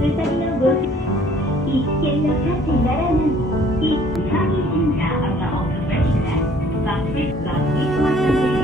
Sustainable growth 이스켈러타 젤라라는 이 상이 생사 of the automatic that with the